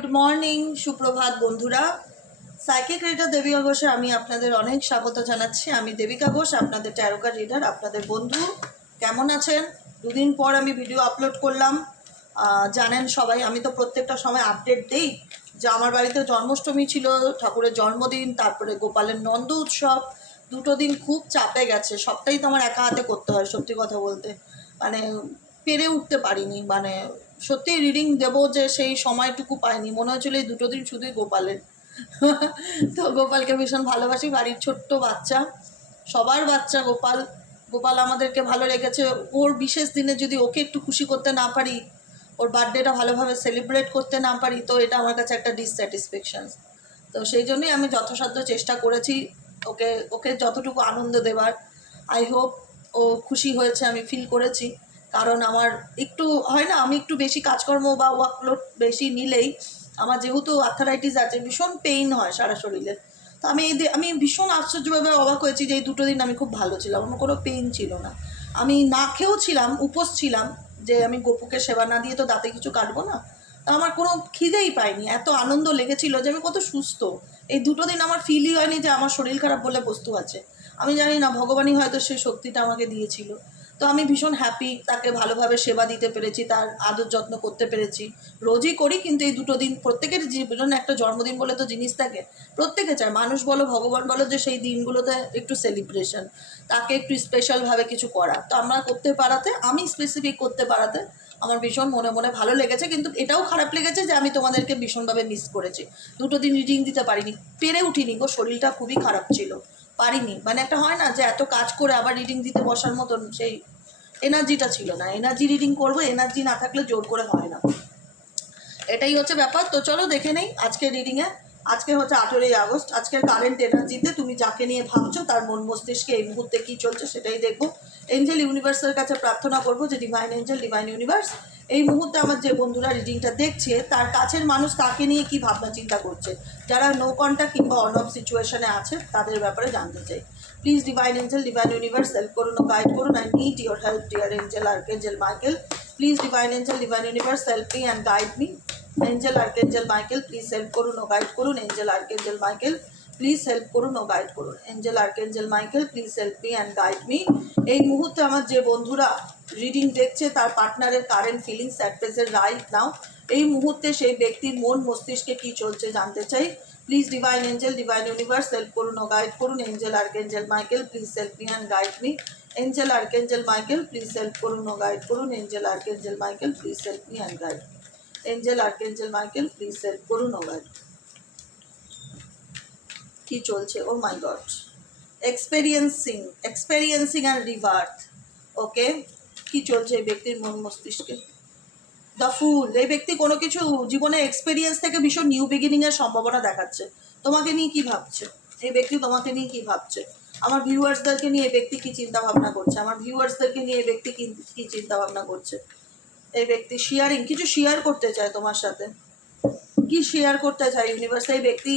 Good morning, সুপ্রভাত বন্ধুরা। Psychic reader Devika ঘোষে আমি আপনাদের অনেক স্বাগত জানাচ্ছি। আমি দেবিকা ঘোষ, আপনাদের ট্যারোকার রিডার, আপনাদের বন্ধু। কেমন আছেন? দুদিন পর আমি ভিডিও আপলোড করলাম। জানেন সবাই, আমি তো প্রত্যেকটা সময় আপডেট দিই যে আমার বাড়িতে জন্মাষ্টমী ছিল, ঠাকুরের জন্মদিন, তারপরে গোপালের নন্দ উৎসব। দুটো দিন খুব চাপে গেছে, সবটাই তো আমার একা হাতে করতে হয়। সত্যি কথা বলতে মানে পেরে উঠতে পারিনি, মানে সত্যি রিডিং দেবো যে সেই সময়টুকু পাইনি। মনে হচ্ছিল এই দুটো দিন শুধুই গোপালের। তো গোপালকে ভীষণ ভালোবাসি, বাড়ির ছোট্ট বাচ্চা, সবার বাচ্চা গোপাল। গোপাল আমাদেরকে ভালো লেগেছে। ওর বিশেষ দিনে যদি ওকে একটু খুশি করতে না পারি, ওর বার্থডেটা ভালোভাবে সেলিব্রেট করতে না পারি, তো এটা আমার কাছে একটা ডিসস্যাটিসফ্যাকশন। তো সেই জন্যই আমি যথাসাধ্য চেষ্টা করেছি ওকে ওকে যতটুকু আনন্দ দেবার। আই হোপ ও খুশি হয়েছে, আমি ফিল করেছি। কারণ আমার একটু হয় না, আমি একটু বেশি কাজকর্ম বা ওয়ার্কলোড বেশি নিলেই আমার যেহেতু আর্থারাইটিস আছে, ভীষণ পেইন হয় সারা শরীরে। তো আমি ভীষণ আশ্চর্যভাবে অবাক হয়েছি যে এই দুটো দিন আমি খুব ভালো ছিলাম, আমার কোনো পেইন ছিল না। আমি না খেয়েও ছিলাম, উপোস ছিলাম, যে আমি গোপুকে সেবা না দিয়ে তো দাঁতে কিছু কাটবো না। তো আমার কোনো খিদেই পাইনি, এত আনন্দ লেগেছিল যে আমি কত সুস্থ। এই দুটো দিন আমার ফিলই হয়নি যে আমার শরীর খারাপ বলে বস্তু আছে। আমি জানি না, ভগবানই হয়তো সেই শক্তিটা আমাকে দিয়েছিল। তো আমি ভীষণ হ্যাপি, তাকে ভালোভাবে সেবা দিতে পেরেছি, তার আদর যত্ন করতে পেরেছি। রোজই করি, কিন্তু এই দুটো দিন প্রত্যেকের জীবনে একটা জন্মদিন বলে তো জিনিস থাকে। প্রত্যেকে চায়, মানুষ বলো ভগবান বলো, যে সেই দিনগুলোতে একটু সেলিব্রেশন, তাকে একটু স্পেশালভাবে কিছু করা। তো আমরা করতে পারাতে, আমি স্পেসিফিক করতে পারাতে আমার ভীষণ মনে মনে ভালো লেগেছে। কিন্তু এটাও খারাপ লেগেছে যে আমি তোমাদেরকে ভীষণভাবে মিস করেছি। দুটো দিন রিডিং দিতে পারিনি, পেরে উঠিনি গো, শরীরটা খুবই খারাপ ছিল, পারিনি। মানে একটা হয় না যে এত কাজ করে আবার রিডিং দিতে বসার মতন সেই এনার্জিটা ছিল না। এনার্জি রিডিং করবো, এনার্জি না থাকলে জোর করে হয় না, এটাই হচ্ছে ব্যাপার। তো চলো দেখে নেই আজকের রিডিংয়ে। আজকে হচ্ছে 18ই আগস্ট। আজকের কারেন্ট এনার্জিতে তুমি যাকে নিয়ে ভাবছো তার মন মস্তিষ্কে এই মুহূর্তে কী চলছে সেটাই দেখবো। এঞ্জেল ইউনিভার্সের কাছে প্রার্থনা করবো যে ডিভাইন এঞ্জেল, ডিভাইন ইউনিভার্স, এই মুহূর্তে আমার যে বন্ধুরা রিডিংটা দেখছে তার কাছের মানুষ তাকে নিয়ে কি ভাবনা চিন্তা করছে, যারা নো কন্ট্যাক্ট কিংবা অন অফ সিচুয়েশনে আছে তাদের ব্যাপারে জানতে চাই। Please divine angel, divine universe, help করুন ও গাইড করুন। I need your help dear angel, archangel Michael. Please divine angel, divine universe, help me and guide me. Angel archangel Michael, please help করুন ও গাইড করুন। Angel archangel Michael, please help করুন ও guide করুন। Angel archangel Michael, please help me and guide me. এই মুহূর্তে আমার যে বন্ধুরা রিডিং দেখছে তার পার্টনারের current feelings at present right now, এই মুহূর্তে সেই ব্যক্তির মন মস্তিষ্কে কী চলছে জানতে চাই। Please divine angel, divine universe, help করুন ও গাইড করুন। Angel archangel Michael, please help me and guide me. Angel archangel Michael, please help করুন ও গাইড করুন। Angel archangel Michael, please help me and guide. Angel archangel Michael, please help করুন ও guide. কি চলছে? ও মাই গড, এক্সপেরিয়েন্সিং আর রিভার্থ। ওকে, কি চলছে এই ব্যক্তির মন মস্তিষ্কে? দ্য ফুল। এই ব্যক্তি কোনো কিছু জীবনে এক্সপেরিয়েন্স থেকে ভীষণ নিউ বিগিনিংয়ের সম্ভাবনা দেখাচ্ছে। তোমাকে নিয়ে কি ভাবছে এই ব্যক্তি? তোমাকে নিয়ে কি ভাবছে? আমার ভিউয়ার্সদেরকে নিয়ে এই ব্যক্তি কী চিন্তা ভাবনা করছে? আমার ভিউয়ার্সদেরকে নিয়ে এই ব্যক্তি কী চিন্তা ভাবনা করছে? এই ব্যক্তি শেয়ারিং, কিছু শেয়ার করতে চায় তোমার সাথে। কি শেয়ার করতে চায় ইউনিভার্স? এই ব্যক্তি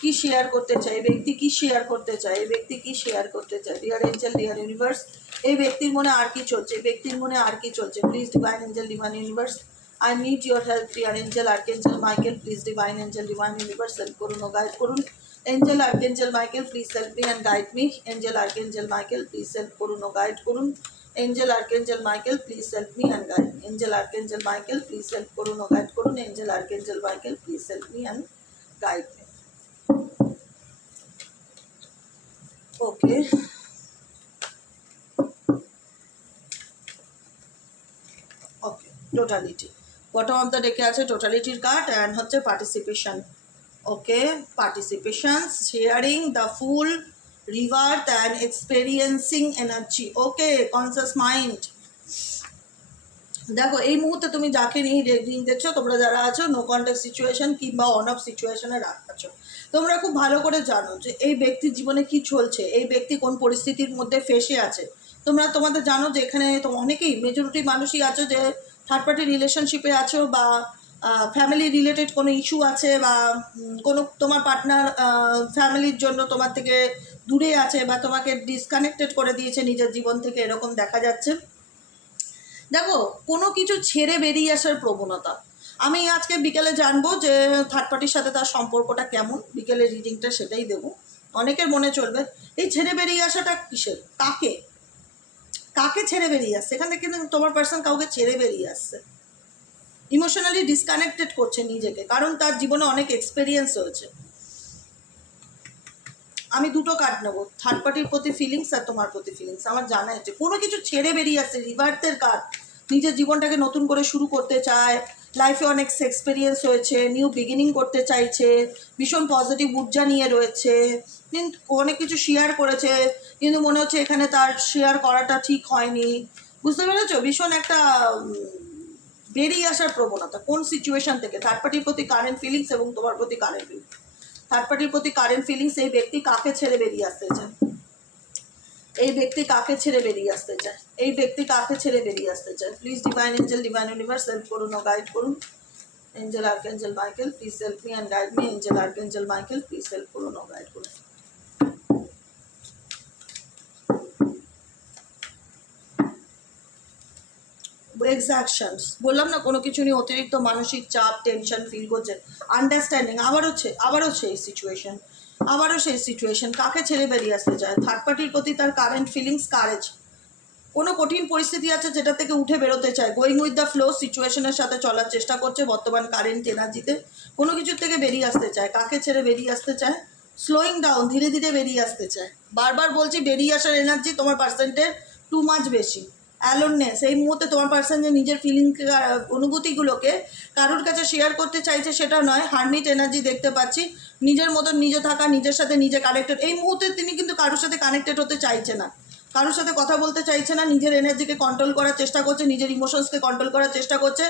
কি শেয়ার করতে চায়? এই ব্যক্তি কি শেয়ার করতে চায়? এই ব্যক্তি কি শেয়ার করতে চায়? ডিয়ার এঞ্জেল, ডিয়ার ইউনিভার্স, এই ব্যক্তির মনে আর কি চলছে? এই ব্যক্তির মনে আর কি চলছে? Please divine angel, divine universe, I need your help dear angel archangel Michael, please divine angel, divine universe, help করুন ও গাইড করুন। Angel archangel Michael, please help me and guide me. Angel archangel Michael, please help করুন ও guide করুন। Angel archangel Michael, please help me and guide. Angel archangel Michael, please help করুন ও guide করুন। Angel archangel Michael, please help me and guide me. Okay, okay, totality bottom of the ডেকে আছে টোটালিটির card and হচ্ছে participation. Okay, participation, sharing, the full, রিভার্থ and experiencing energy. Okay, conscious mind. দেখো এই মুহূর্তে তুমি যাকে নিয়ে রিডিং দেখছো, তোমরা যারা আছো নো কন্ট্যাক্ট সিচুয়েশন কিংবা অন অফ সিচুয়েশনে আছো, তোমরা খুব ভালো করে জানো যে এই ব্যক্তির জীবনে কি চলছে, এই ব্যক্তি কোন পরিস্থিতির মধ্যে ফেসে আছে। তোমাদের জানো যে এখানে অনেকেই মেজরিটি মানুষই আছো যে থার্ড পার্টি রিলেশনশিপে আছো, বা ফ্যামিলি রিলেটেড কোনো ইস্যু আছে, বা কোনো তোমার পার্টনার ফ্যামিলির জন্য তোমার থেকে দূরে আছে, বা তোমাকে ডিসকানেক্টেড করে দিয়েছে নিজের জীবন থেকে, এরকম দেখা যাচ্ছে। দেখো কোনো কিছু ছেড়ে বেরিয়ে আসার প্রবণতা, আমি আজকে বিকেলে জানবো যে থার্ড পার্টির সাথে তার সম্পর্কটা কেমন, বিকেলে রিডিংটা সেটাই দেবো। অনেকের মনে চলবে এই ছেড়ে বেরিয়ে আসাটা কিসের, কাকে কাকে ছেড়ে বেরিয়ে আসছে, এখান থেকে কিন্তু তোমার পার্সন কাউকে ছেড়ে বেরিয়ে আসছে, ইমোশনালি ডিসকানেক্টেড করছে নিজেকে, কারণ তার জীবনে অনেক এক্সপেরিয়েন্স হয়েছে। আমি দুটো কার্ড নেবো, থার্ড পার্টির প্রতি ফিলিংস আর তোমার প্রতি ফিলিংস। আমার জানা আছে কোনো কিছু ছেড়ে বেরিয়ে আসছে, রিভার্সের কার্ড, নিজের জীবনটাকে নতুন করে শুরু করতে চায়, লাইফে অনেক এক্সপেরিয়েন্স হয়েছে, নিউ বিগিনিং করতে চাইছে, ভীষণ পজিটিভ ঊর্জা নিয়ে রয়েছে, কিন্তু অনেক কিছু শেয়ার করেছে, কিন্তু মনে হচ্ছে এখানে তার শেয়ার করাটা ঠিক হয়নি, বুঝতে পেরেছো? ভীষণ একটা বেরিয়ে আসার প্রবণতা। কোন সিচুয়েশন থেকে? থার্ড পার্টির প্রতি কারেন্ট ফিলিংস এবং তোমার প্রতি কারেন্ট ফিলিংস। থার্ড পার্টির প্রতি কারেন্ট ফিলিংস, এই ব্যক্তি কাকে ছেড়ে বেরিয়ে আসতে চায়, এই ব্যক্তি কাকে ছেড়ে বেরিয়ে আসতে চায়, এই ব্যক্তি কাকে ছেড়ে বেরিয়ে আসতে চায়। Please divine angel, divine universe help করুন ও গাইড করুন। Angel archangel Michael please help me and guide me. Angel archangel Michael please help করুন ও গাইড করুন। এক্সাকশনস বললাম না, কোনো কিছু নিয়ে অতিরিক্ত মানসিক চাপ, টেনশন ফিল করছে, আন্ডারস্ট্যান্ডিং, আবারও সেই সিচুয়েশন, কাকে ছেড়ে বেরিয়ে আসতে চায়। থার্ড পার্টির প্রতি তার কারেন্ট ফিলিংস, কারেজ, কোনো কঠিন পরিস্থিতি আছে যেটা থেকে উঠে বেরোতে চায়, গোয়িং উইথ দ্য ফ্লো, সিচুয়েশনের সাথে চলার চেষ্টা করছে বর্তমান কারেন্ট এনার্জিতে, কোনো কিছুর থেকে বেরিয়ে আসতে চায়। কাকে ছেড়ে বেরিয়ে আসতে চায়? স্লোয়িং ডাউন, ধীরে ধীরে বেরিয়ে আসতে চায়। বারবার বলছি বেরিয়ে আসার এনার্জি তোমার পার্সেন্টের টু মাচ বেশি। অ্যালোননেস, এই মুহূর্তে তোমার পার্সন যে নিজের ফিলিং অনুভূতিগুলোকে কারোর কাছে শেয়ার করতে চাইছে সেটা নয়, হারমিট এনার্জি দেখতে পাচ্ছি, নিজের মতন নিজে থাকা, নিজের সাথে নিজে কানেক্টেড। এই মুহূর্তে তিনি কিন্তু কারোর সাথে কানেক্টেড হতে চাইছে না, কারোর সাথে কথা বলতে চাইছে না, নিজের এনার্জিকে কন্ট্রোল করার চেষ্টা করছে, নিজের ইমোশনসকে কন্ট্রোল করার চেষ্টা করছে,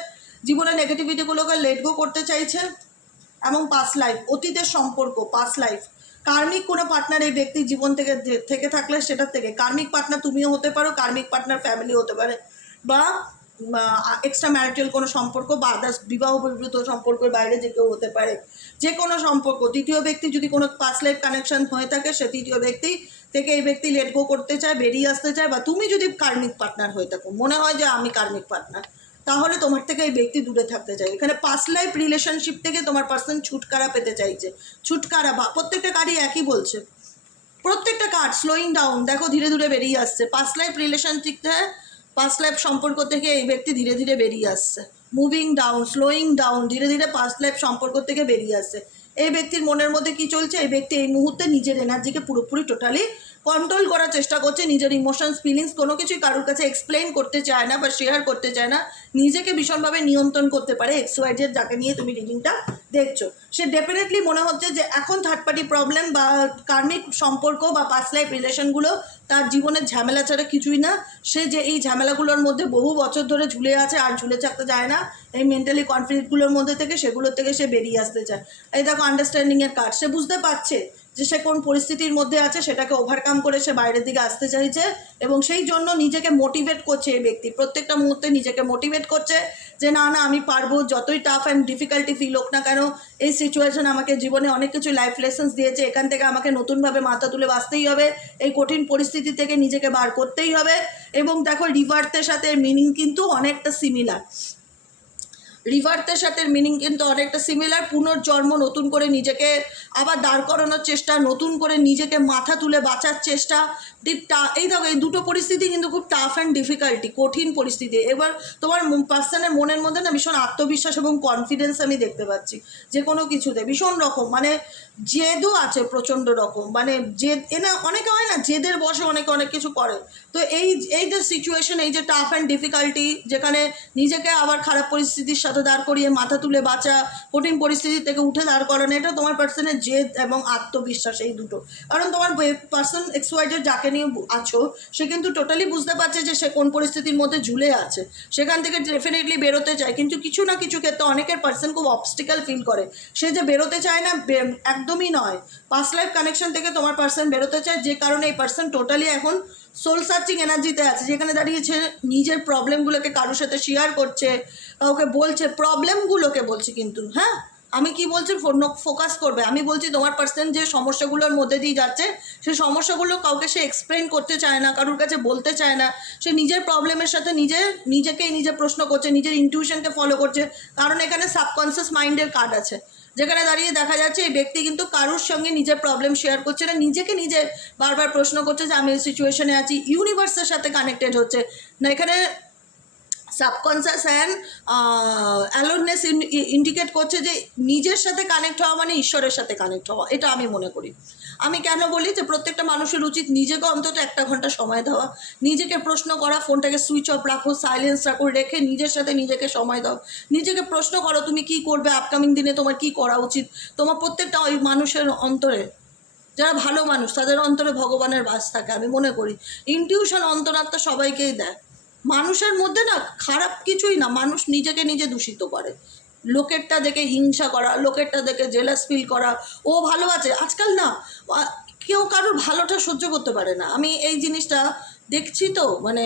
জীবনের নেগেটিভিটিগুলোকে লেট গো করতে চাইছে। এবং পাস্ট লাইফ, অতীতের সম্পর্ক, পাস্ট লাইফ, কার্মিক কোনো পার্টনার এই ব্যক্তির জীবন থেকে থাকলে সেটার থেকে, কার্মিক পার্টনার তুমিও হতে পারো, কার্মিক পার্টনার ফ্যামিলি হতে পারে, বা এক্সট্রা ম্যারিটাল কোনো সম্পর্ক, বা আদার্স বিবাহ বহির্ভূত সম্পর্কের বাইরে যে কেউ হতে পারে, যে কোনো সম্পর্ক। তৃতীয় ব্যক্তি যদি কোনো পাস্ট লাইফ কানেকশন হয়ে থাকে, সে তৃতীয় ব্যক্তি থেকে এই ব্যক্তি লেট গো করতে চায়, বেরিয়ে আসতে চায়। বা তুমি যদি কার্মিক পার্টনার হয়ে থাকো, মনে হয় যে আমি কার্মিক পার্টনার, তাহলে তোমার থেকে এই ব্যক্তি দূরে থাকতে চাই। এখানে পাস্ট লাইফ রিলেশনশিপ থেকে তোমার পার্সন ছুটকারা পেতে চাইছে, ছুটকারা, বা প্রত্যেকটা কার্ডই একই বলছে, প্রত্যেকটা কার্ড স্লোয়িং ডাউন, দেখো ধীরে ধীরে বেরিয়ে আসছে। পাস্ট লাইফ রিলেশনশিপ থেকে, পাস্ট লাইফ সম্পর্ক থেকে এই ব্যক্তি ধীরে ধীরে বেরিয়ে আসছে, মুভিং ডাউন, স্লোয়িং ডাউন, ধীরে ধীরে পাস্ট লাইফ সম্পর্ক থেকে বেরিয়ে আসছে। এই ব্যক্তির মনের মধ্যে কি চলছে? এই ব্যক্তি এই মুহূর্তে নিজের এনার্জিকে পুরোপুরি টোটালি কন্ট্রোল করার চেষ্টা করছে, নিজের ইমোশনস ফিলিংস কোনো কিছুই কারোর কাছে এক্সপ্লেইন করতে চায় না বা শেয়ার করতে চায় না, নিজেকে ভীষণভাবে নিয়ন্ত্রণ করতে পারে। XYZ যাকে নিয়ে তুমি রিডিংটা দেখছো, সে ডেফিনেটলি মনে হচ্ছে যে এখন থার্ড পার্টি প্রবলেম বা কার্মিক সম্পর্ক বা পাস্ট লাইফ রিলেশনগুলো তার জীবনের ঝামেলা ছাড়া কিছুই না। সে যে এই ঝামেলাগুলোর মধ্যে বহু বছর ধরে ঝুলে আছে, আর ঝুলে থাকতে যায় না, এই মেন্টালি কনফ্লিক্টগুলোর মধ্যে থেকে, সেগুলোর থেকে সে বেরিয়ে আসতে চায়। এই দেখো আন্ডারস্ট্যান্ডিংয়ের কার্ড, সে বুঝতে পারছে যে সে কোন পরিস্থিতির মধ্যে আছে, সেটাকে ওভারকাম করে সে বাইরের দিকে আসতে চাইছে, এবং সেই জন্য নিজেকে মোটিভেট করছে। এই ব্যক্তি প্রত্যেকটা মুহূর্তে নিজেকে মোটিভেট করছে যে না না আমি পারবো, যতই টাফ অ্যান্ড ডিফিকাল্টি ফিল হোক না কেন, এই সিচুয়েশন আমাকে জীবনে অনেক কিছু লাইফ লেসন্স দিয়েছে, এখান থেকে আমাকে নতুনভাবে মাথা তুলে বাঁচতেই হবে, এই কঠিন পরিস্থিতি থেকে নিজেকে বার করতেই হবে। এবং দেখো রিভার্সের সাথে মিনিং কিন্তু অনেকটা সিমিলার, রিভার্সের সাথে মিনিং কিন্তু অনেকটা সিমিলার। পুনর্জন্ম, নতুন করে নিজেকে আবার দাঁড় করানোর চেষ্টা, নতুন করে নিজেকে মাথা তুলে বাঁচার চেষ্টা। এই দেখো এই দুটো পরিস্থিতি কিন্তু খুব টাফ অ্যান্ড ডিফিকাল্টি, কঠিন পরিস্থিতি। এবার তোমার পার্সনের মনের মধ্যে না ভীষণ আত্মবিশ্বাস এবং কনফিডেন্স আমি দেখতে পাচ্ছি, যে কোনো কিছুতে ভীষণ রকম, মানে জেদও আছে প্রচণ্ড রকম, মানে জেদ এনে অনেকে হয় না জেদের বসে অনেকে অনেক কিছু করে। তো এই যে সিচুয়েশন, এই যে টাফ অ্যান্ড ডিফিকাল্টি, যেখানে নিজেকে আবার খারাপ পরিস্থিতির সাথে দাঁড় করিয়ে মাথা তুলে বাঁচা, কঠিন পরিস্থিতি থেকে উঠে দাঁড় করানো, এটা তোমার পার্সনের জেদ এবং আত্মবিশ্বাস, এই দুটো। কারণ তোমার পার্সন XYZ যাকে নিয়ে আছো, সে কিন্তু টোটালি বুঝতে পারছে যে সে কোন পরিস্থিতির মধ্যে ঝুলে আছে, সেখান থেকে ডেফিনেটলি বেরোতে চায়, কিন্তু কিছু না কিছু ক্ষেত্রে অনেকের পার্সন খুব অবস্টিক্যাল ফিল করে, সে যে বেরোতে চায় না, একদমই নয়। পাস্ট লাইফ কানেকশন থেকে তোমার পার্সন বেরোতে চায়, যে কারণে এই পার্সন টোটালি এখন সোল সার্চিং এনার্জিতে আছে, যেখানে দাঁড়িয়েছে নিজের প্রবলেমগুলোকে কারোর সাথে শেয়ার করছে, কাউকে বলছে প্রবলেমগুলোকে বলছি, কিন্তু হ্যাঁ আমি কি বলছি, ফোকাস করবে। আমি বলছি তোমার পার্সন যে সমস্যাগুলোর মধ্যে দিয়ে যাচ্ছে, সেই সমস্যাগুলো কাউকে সে এক্সপ্লেন করতে চায় না, কারোর কাছে বলতে চায় না। সে নিজের প্রবলেমের সাথে নিজেকেই নিজে প্রশ্ন করছে, নিজের ইনটিউশনকে ফলো করছে। কারণ এখানে সাবকনসিয়াস মাইন্ডের কার্ড আছে, যেখানে দাঁড়িয়ে দেখা যাচ্ছে এই ব্যক্তি কিন্তু কারোর সঙ্গে নিজের প্রবলেম শেয়ার করছে না, নিজেকে নিজে বারবার প্রশ্ন করছে যে আমি এই সিচুয়েশনে আছি। ইউনিভার্সের সাথে কানেক্টেড হচ্ছে না, এখানে সাবকনসিয়াস অ্যান্ড অ্যালোননেস ইন্ডিকেট করছে যে নিজের সাথে কানেক্ট হওয়া মানে ঈশ্বরের সাথে কানেক্ট হওয়া। এটা আমি মনে করি। আমি কেন বলি যে প্রত্যেকটা মানুষের উচিত নিজেকে অন্তত 1 ঘন্টা সময় দেওয়া, নিজেকে প্রশ্ন করা, ফোনটাকে সুইচ অফ রাখো, সাইলেন্স রাখো, রেখে নিজের সাথে নিজেকে সময় দাও। নিজেকে প্রশ্ন করো তুমি কি করবে, আপকামিং দিনে তোমার কি করা উচিত। তোমার প্রত্যেকটা ওই মানুষের অন্তরে, যারা ভালো মানুষ তাদের অন্তরে ভগবানের বাস থাকে। আমি মনে করি ইনটিউশন অন্তরাত্মা সবাইকেই দেয়। মানুষের মধ্যে না খারাপ কিছুই না, মানুষ নিজেকে নিজে দূষিত করে। লোকেরটা দেখে হিংসা করা, লোকেরটা দেখে জেলাস ফিল করা, ও ভালো আছে। আজকাল না কেউ কারোর ভালোটা সহ্য করতে পারে না। আমি এই জিনিসটা দেখছি তো, মানে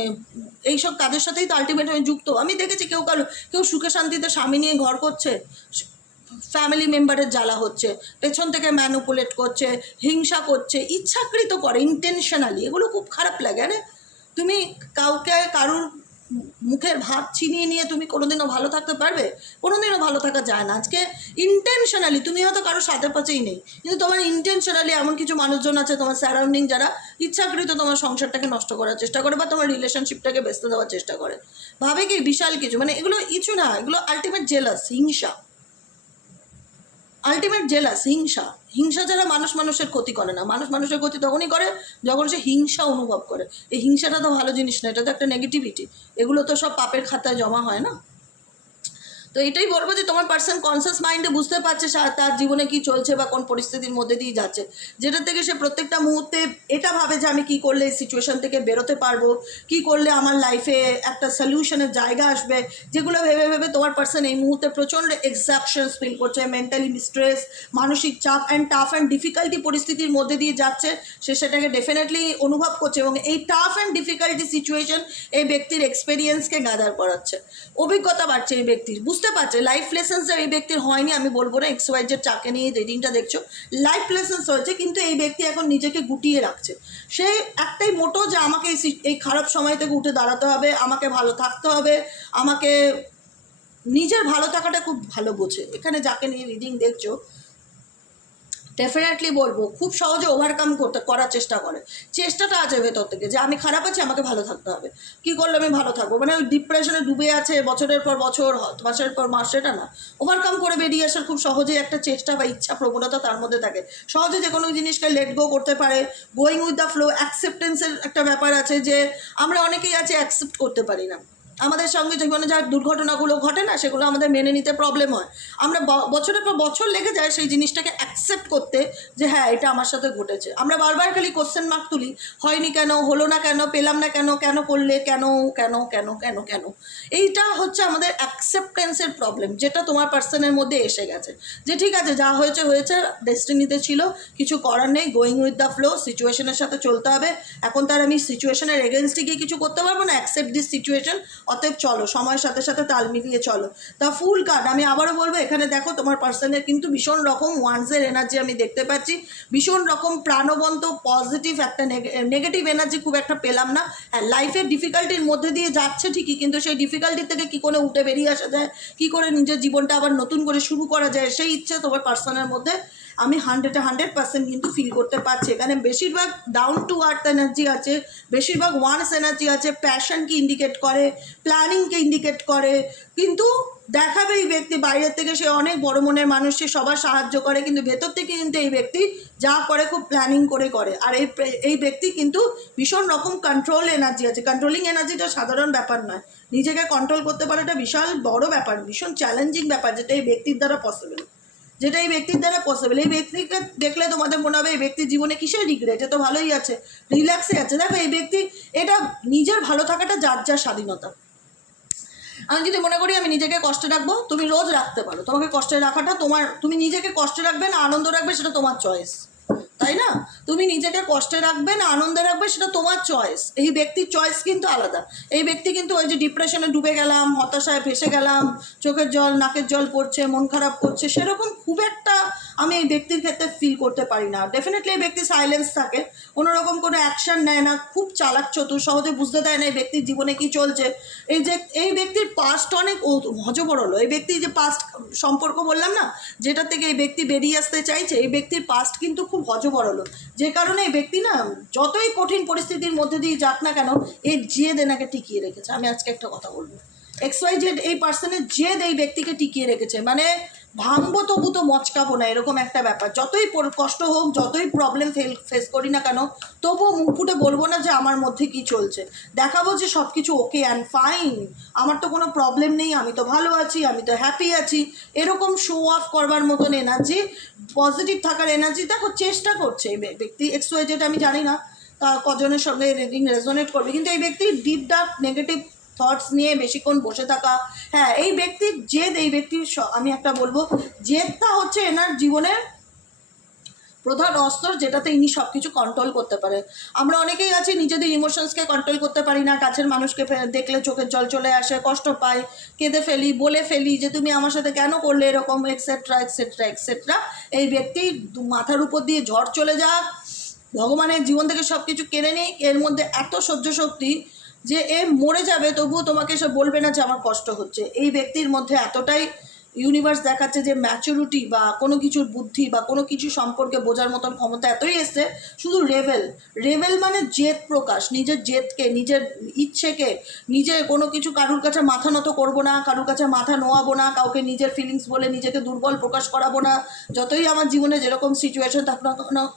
এইসব কাজের সাথেই তো আলটিমেট আমি যুক্ত। আমি দেখেছি কেউ সুখে শান্তিতে স্বামী নিয়ে ঘর করছে, ফ্যামিলি মেম্বারের জ্বালা হচ্ছে, পেছন থেকে ম্যানুপুলেট করছে, হিংসা করছে, ইচ্ছাকৃত করে, ইন্টেনশনালি। এগুলো খুব খারাপ লাগে। আরে তুমি কারুর মুখের ভাব চিনিয়ে নিয়ে তুমি কোনোদিনও ভালো থাকতে পারবে? কোনোদিনও ভালো থাকা যায় না। আজকে ইন্টেনশনালি তুমি হয়তো কারোর সাথে পাচেই নেই, কিন্তু তোমার ইন্টেনশনালি এমন কিছু মানুষজন আছে তোমার সারাউন্ডিং যারা ইচ্ছাকৃত তোমার সংসারটাকে নষ্ট করার চেষ্টা করে বা তোমার রিলেশনশিপটাকে ব্যস্ত দেওয়ার চেষ্টা করে। ভাবে কি বিশাল কিছু, মানে এগুলো কিছু না, এগুলো আলটিমেট জেলাস, হিংসা, আলটিমেট জেলাস, হিংসা যারা মানুষের ক্ষতি করে না। মানুষের ক্ষতি তখনই করে যখন সে হিংসা অনুভব করে। এই হিংসাটা তো ভালো জিনিস না, এটা তো একটা নেগেটিভিটি। এগুলো তো সব পাপের খাতায় জমা হয় না। তো এটাই বলবো যে তোমার পার্সন কনসিয়াস মাইন্ডে বুঝতে পারছে তার জীবনে কি চলছে বা কোন পরিস্থিতির মধ্যে দিয়ে যাচ্ছে, যেটা থেকে সে প্রত্যেকটা মুহূর্তে এটা ভাবে যে আমি কি করলে এই সিচুয়েশন থেকে বেরোতে পারবো, কি করলে আমার লাইফে একটা সলিউশনের জায়গা আসবে। যেগুলো ভেবে ভেবে তোমার পার্সন এই মুহূর্তে প্রচণ্ড এক্সাপশনস ফিল করছে, মেন্টালি স্ট্রেস, মানসিক চাপ টাফ অ্যান্ড ডিফিকাল্টি পরিস্থিতির মধ্যে দিয়ে যাচ্ছে। সে সেটাকে ডেফিনেটলি অনুভব করছে এবং এই টাফ অ্যান্ড ডিফিকাল্টি সিচুয়েশন এই ব্যক্তির এক্সপেরিয়েন্সকে গ্যাদার করাচ্ছে, অভিজ্ঞতা বাড়ছে এই ব্যক্তির। বুঝতে পারছে লাইফ লেসেন্সটা এই ব্যক্তির হয়নি। আমি বলবো না XYZ চাকে নিয়ে রিডিংটা দেখছো, লাইফ লেসেন্স হয়েছে, কিন্তু এই ব্যক্তি এখন নিজেকে গুটিয়ে রাখছে। সে একটাই মোটো যে আমাকে এই খারাপ সময় থেকে উঠে দাঁড়াতে হবে, আমাকে ভালো থাকতে হবে, আমাকে নিজের ভালো থাকাটা খুব ভালো বোঝে। এখানে যাকে নিয়ে রিডিং দেখছো ডেফিনেটলি বলবো খুব সহজে ওভারকাম করার চেষ্টা করে। চেষ্টাটা আছে ভেতর থেকে যে আমি খারাপ আছি, আমাকে ভালো থাকতে হবে, কী করলে আমি ভালো থাকবো। মানে ওই ডিপ্রেশনে ডুবে আছে বছরের পর বছর, মাসের পর মাস, সেটা না। ওভারকাম করে বেরিয়ে আসার খুব সহজেই একটা চেষ্টা বা ইচ্ছা প্রবণতা তার মধ্যে থাকে। সহজে যে কোনো জিনিসকে লেট গো করতে পারে, গোয়িং উইথ দ্য ফ্লো, অ্যাকসেপ্টেন্সের একটা ব্যাপার আছে যে আমরা অনেকেই আছে অ্যাকসেপ্ট করতে পারি না। আমাদের সঙ্গে জীবনে যা দুর্ঘটনাগুলো ঘটে না, সেগুলো আমাদের মেনে নিতে প্রবলেম হয়। আমরা বছরের পর বছর লেগে যায় সেই জিনিসটাকে অ্যাকসেপ্ট করতে যে হ্যাঁ এটা আমার সাথে ঘটেছে। আমরা বারবার খালি কোশ্চেন মার্ক তুলি, হয়নি কেন, হলো না কেন, পেলাম না কেন, কেন করলে, কেন কেন কেন কেন কেন। এইটা হচ্ছে আমাদের অ্যাকসেপ্টেন্সের প্রবলেম, যেটা তোমার পার্সনের মধ্যে এসে গেছে যে ঠিক আছে যা হয়েছে হয়েছে, ডেস্টিনিতে ছিল, কিছু করার নেই, গোয়িং উইথ দ্য ফ্লো, সিচুয়েশনের সাথে চলতে হবে। এখন তার আমি সিচুয়েশনের এগেনস্টে গিয়ে কিছু করতে পারবো না, অ্যাকসেপ্ট দিস সিচুয়েশন। অতএব চলো সময়ের সাথে সাথে তাল মিলিয়ে চলো। তা ফুল কার্ড আমি আবারও বলবো, এখানে দেখো তোমার পার্সনের কিন্তু ভীষণ রকম ওয়ান্সের এনার্জি আমি দেখতে পাচ্ছি, ভীষণ রকম প্রাণবন্ত পজিটিভ একটা নেগেটিভ এনার্জি খুব একটা পেলাম না। হ্যাঁ লাইফের ডিফিকাল্টির মধ্যে দিয়ে যাচ্ছে ঠিকই, কিন্তু সেই ডিফিকাল্টি থেকে কী করে উঠে বেরিয়ে আসা যায়, কী করে নিজের জীবনটা আবার নতুন করে শুরু করা যায়, সেই ইচ্ছে তোমার পার্সনের মধ্যে আমি 100% কিন্তু ফিল করতে পারছি। এখানে বেশিরভাগ ডাউন টু আর্থ এনার্জি আছে, বেশিরভাগ ওয়ান্স এনার্জি আছে, প্যাশনকে ইন্ডিকেট করে, প্ল্যানিংকে ইন্ডিকেট করে। কিন্তু দেখাবে এই ব্যক্তি বাইরের থেকে সে অনেক বড় মনের মানুষ, সে সবার সাহায্য করে, কিন্তু ভেতর থেকে কিন্তু এই ব্যক্তি যা করে খুব প্ল্যানিং করে। আর এই ব্যক্তি কিন্তু ভীষণ রকম কন্ট্রোল এনার্জি আছে। কন্ট্রোলিং এনার্জিটা সাধারণ ব্যাপার নয়, নিজেকে কন্ট্রোল করতে পারাটা বিশাল বড় ব্যাপার, ভীষণ চ্যালেঞ্জিং ব্যাপার, যেটা এই ব্যক্তির দ্বারা পসিবল। এই ব্যক্তিকে দেখলে তোমাদের মনে হবে এই ব্যক্তির জীবনে কিসের রিগ্রেট, এ তো ভালোই আছে, রিল্যাক্সে আছে। দেখো এই ব্যক্তি এটা নিজের ভালো থাকাটা যার স্বাধীনতা। আমি যদি মনে করি আমি নিজেকে কষ্টে রাখবো, তুমি রোজ রাখতে পারো, তোমাকে কষ্টে রাখাটা তুমি নিজেকে কষ্টে রাখবে না আনন্দ রাখবে সেটা তোমার চয়েস। তাই না? তুমি নিজেকে কষ্টে রাখবে না আনন্দে রাখবে সেটা তোমার চয়েস। এই ব্যক্তির চয়েস কিন্তু আলাদা। এই ব্যক্তি কিন্তু ওই যে ডিপ্রেশনে ডুবে গেলাম, হতাশায় ভেসে গেলাম, চোখের জল নাকের জল পড়ছে, মন খারাপ করছে, সেরকম খুব একটা আমি এই ব্যক্তির ক্ষেত্রে ফিল করতে পারি না। ডেফিনেটলি এই ব্যক্তি সাইলেন্স থাকে, কোনোরকম কোনো অ্যাকশন নেয় না, খুব চালাক চতুর, সহজে বুঝতে দেয় না এই ব্যক্তির জীবনে কী চলছে। এই ব্যক্তির পাস্ট অনেক হজবরল। এই ব্যক্তি যে পাস্ট সম্পর্ক বললাম না, যেটা থেকে এই ব্যক্তি বেরিয়ে আসতে চাইছে, এই ব্যক্তির পাস্ট কিন্তু খুব হজবরল। যে কারণে এই ব্যক্তি না যতই কঠিন পরিস্থিতির মধ্যে দিয়ে যাক না কেন, এই জেদ এনাকে টিকিয়ে রেখেছে। আমি আজকে একটা কথা বলবো, XYZ এই পার্সনের জেদ এই ব্যক্তিকে টিকিয়ে রেখেছে। মানে ভাঙবো তবু তো মচকাবো না, এরকম একটা ব্যাপার। যতই কষ্ট হোক, যতই প্রবলেম ফেস করি না কেন, তবুও মুখ ফুটে বলবো না যে আমার মধ্যে কি চলছে। দেখাবো যে সব কিছু ওকে অ্যান্ড ফাইন, আমার তো কোনো প্রবলেম নেই, আমি তো ভালো আছি, আমি তো হ্যাপি আছি। এরকম শো অফ করবার মতন এনার্জি, পজিটিভ থাকার এনার্জি দেখো চেষ্টা করছে এই ব্যক্তি। XYZ আমি জানি না কজনের সঙ্গে রিডিং রেজোনেট করবে, কিন্তু এই ব্যক্তি ডিপ ডার্ক নেগেটিভ থটস নিয়ে বেশিক্ষণ বসে থাকা, হ্যাঁ এই ব্যক্তির জেদ, এই ব্যক্তির আমি একটা বলবো জেদটা হচ্ছে এনার জীবনের প্রধান অস্ত্র, যেটাতে ইনি সব কিছু কন্ট্রোল করতে পারে। আমরা অনেকেই আছি নিজেদের ইমোশনসকে কন্ট্রোল করতে পারি না, কাছের মানুষকে দেখলে চোখের জল চলে আসে, কষ্ট পাই, কেঁদে ফেলি, বলে ফেলি যে তুমি আমার সাথে কেন করলে এরকম, এক্সেট্রা এক্সেট্রা এক্সেট্রা। এই ব্যক্তি মাথার উপর দিয়ে ঝড় চলে যাক, ভগবানের জীবন থেকে সব কিছু কেড়ে নিই, এর মধ্যে এত সহ্য শক্তি যে এ মরে যাবে তবুও তোমাকে সে বলবে না যে আমার কষ্ট হচ্ছে। এই ব্যক্তির মধ্যে এতটাই ইউনিভার্স দেখাচ্ছে যে ম্যাচুরিটি বা কোনো কিছুর বুদ্ধি বা কোনো কিছু সম্পর্কে বোঝার মতন ক্ষমতা এতই এসছে। শুধু রেবেল মানে জেদ প্রকাশ, নিজের জেদকে, নিজের ইচ্ছেকে, নিজে কোনো কিছু কারুর কাছে মাথা নত করবো না, কারুর কাছে মাথা নোয়াবো না, কাউকে নিজের ফিলিংস বলে নিজেকে দুর্বল প্রকাশ করাবো না। যতই আমার জীবনে যেরকম সিচুয়েশন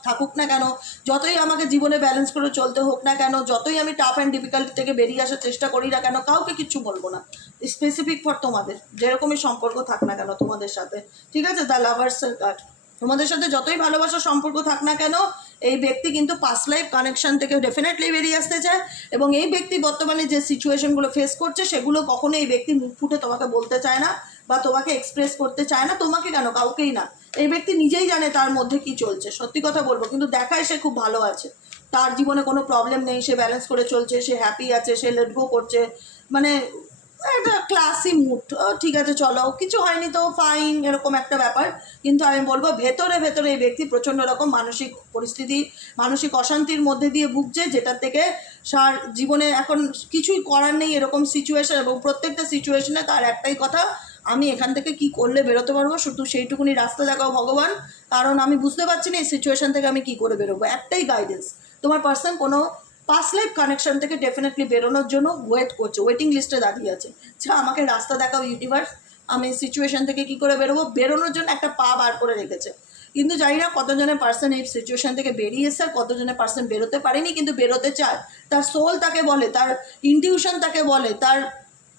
থাকুক না কেন, যতই আমাকে জীবনে ব্যালেন্স করে চলতে হোক না কেন, যতই আমি টাফ অ্যান্ড ডিফিকাল্টি থেকে বেরিয়ে আসার চেষ্টা করি না কেন, কাউকে কিচ্ছু বলবো না। স্পেসিফিক ফর তোমাদের যেরকমই সম্পর্ক থাক না কেন তোমাদের সাথে, ঠিক আছে, দ্য লাভার্সের কার্ড, তোমাদের সাথে যতই ভালোবাসার সম্পর্ক থাক না কেন, এই ব্যক্তি কিন্তু পাস্ট লাইফ কানেকশন থেকে ডেফিনেটলি বেরিয়ে আসতে চায়। এবং এই ব্যক্তি বর্তমানে যে সিচুয়েশনগুলো ফেস করছে সেগুলো কখনো এই ব্যক্তি মুখ ফুটে তোমাকে বলতে চায় না বা তোমাকে এক্সপ্রেস করতে চায় না। তোমাকে কেন, কাউকেই না। এই ব্যক্তি নিজেই জানে তার মধ্যে কি চলছে, সত্যি কথা বলবো, কিন্তু দেখায় সে খুব ভালো আছে, তার জীবনে কোনো প্রবলেম নেই, সে ব্যালেন্স করে চলছে, সে হ্যাপি আছে, সে লেট গো করছে, মানে একটা ক্লাসি মুড, ঠিক আছে চলো কিছু হয়নি তো ফাইন, এরকম একটা ব্যাপার। কিন্তু আমি বলবো ভেতরে ভেতরে এই ব্যক্তি প্রচণ্ড রকম মানসিক পরিস্থিতি, মানসিক অশান্তির মধ্যে দিয়ে ভুগছে, যেটার থেকে সার জীবনে এখন কিছুই করার নেই এরকম সিচুয়েশন। এবং প্রত্যেকটা সিচুয়েশনে তার একটাই কথা, আমি এখান থেকে কি করলে বেরোতে পারবো, শুধু সেইটুকুনি রাস্তা দেখাও ভগবান, কারণ আমি বুঝতে পারছি না এই সিচুয়েশন থেকে আমি কি করে বেরোবো। একটাই গাইডেন্স, তোমার পার্সন কোনো পাস্ট লাইফ কানেকশন থেকে ডেফিনেটলি বেরোনোর জন্য ওয়েট করছে, ওয়েটিং লিস্টে দাঁড়িয়ে আছে, যা আমাকে রাস্তা দেখাও ইউনিভার্স, আমি সিচুয়েশন থেকে কী করে বেরোবো, বেরোনোর জন্য একটা পা বার করে রেখেছে। কিন্তু জানি না কতজনের পার্সন এই সিচুয়েশন থেকে বেরিয়ে এসে আর কতজনের পার্সন বেরোতে পারেনি, কিন্তু বেরোতে চায়। তার সোল তাকে বলে, তার ইনটিউশন তাকে বলে, তার